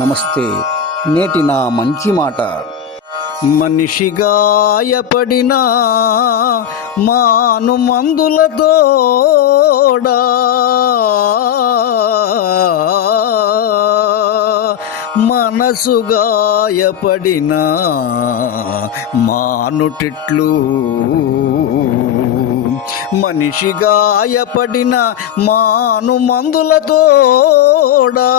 నమస్తే. నేటి నా మంచి మాట. మనిషి గాయపడిన మాను మందులతోడా, మనసు గాయపడిన మానుటిట్లు. మనిషి గాయపడిన మాను మందులతోడా,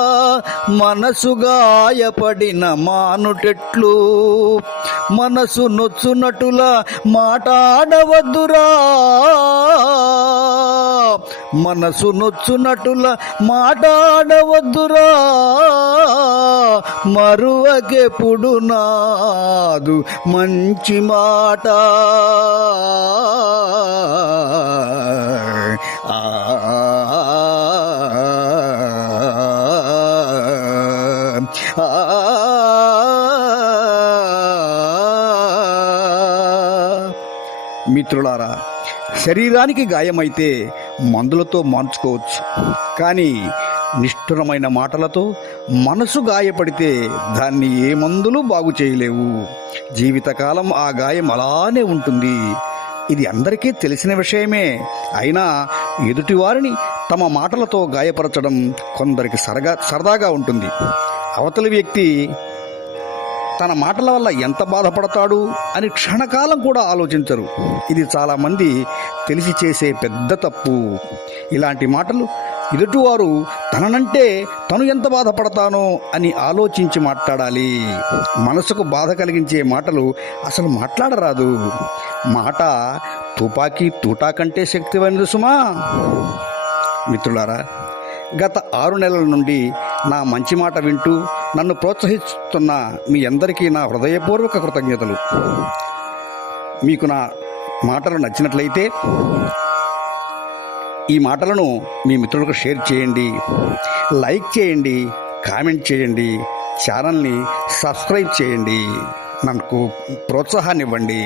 మనసు గాయపడిన మానుటెట్లు. మనసు నొచ్చునటుల మాటాడవద్దురా, మనసు నొచ్చునటుల మాటాడవద్దురా. మరువకెప్పుడు నాదు మంచి మాట. మిత్రులారా, శరీరానికి గాయమైతే మందులతో మార్చుకోవచ్చు, కానీ నిష్ఠురమైన మాటలతో మనసు గాయపడితే దాన్ని ఏ మందులు బాగు చేయలేవు. జీవితకాలం ఆ గాయం అలానే ఉంటుంది. ఇది అందరికీ తెలిసిన విషయమే. అయినా ఎదుటివారిని తమ మాటలతో గాయపరచడం కొందరికి సరదాగా ఉంటుంది. అవతలి వ్యక్తి తన మాటల వల్ల ఎంత బాధపడతాడు అని క్షణకాలం కూడా ఆలోచించరు. ఇది చాలామంది తెలిసి చేసే పెద్ద తప్పు. ఇలాంటి మాటలు ఎదుటివారు తననంటే తను ఎంత బాధపడతానో అని ఆలోచించి మాట్లాడాలి. మనసుకు బాధ కలిగించే మాటలు అసలు మాట్లాడరాదు. మాట తుపాకీ తూటా కంటే శక్తివంతది సుమా. మిత్రులారా, గత 6 నెలల నుండి నా మంచి మాట వింటూ నన్ను ప్రోత్సహిస్తున్న మీ అందరికీ నా హృదయపూర్వక కృతజ్ఞతలు. మీకు నా మాటలు నచ్చినట్లయితే ఈ మాటలను మీ మిత్రులకు షేర్ చేయండి, లైక్ చేయండి, కామెంట్ చేయండి, ఛానల్ని సబ్స్క్రైబ్ చేయండి. నాకు ప్రోత్సాహాన్ని ఇవ్వండి.